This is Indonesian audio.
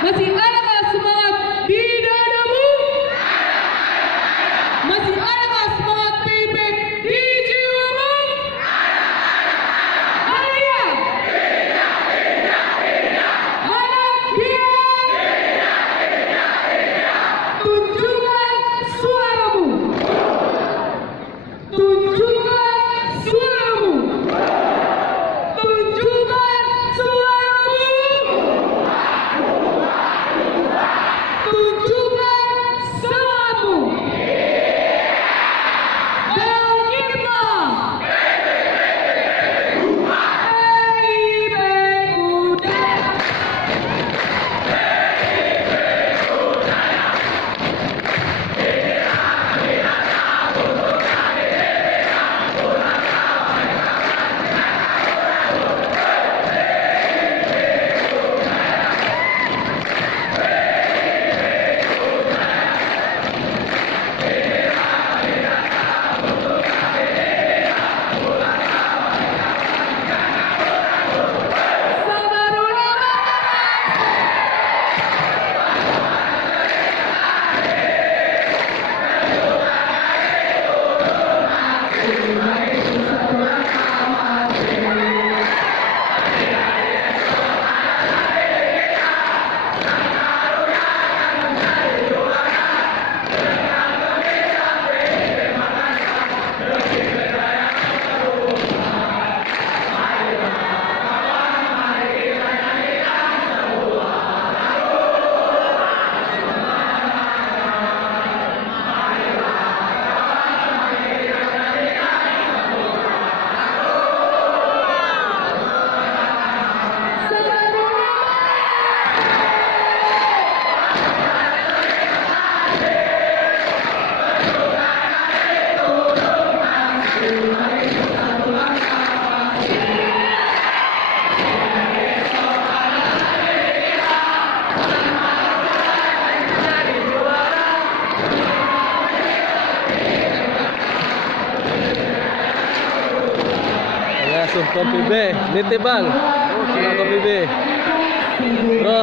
Masih adakah semangat di dadamu? Masih adakah semangat PIP di jiwamu? Mana dia? Mana dia? Tunjukkan suaramu. Tunjukkan suaramu. Tunjukkan suaramu. Tunjukkan suaramu. Bangkitlah. PIP Muda. Sabar ulama. Sabar ulama. Ya, suh kopi B, nitip bang. Kopi B. Bro,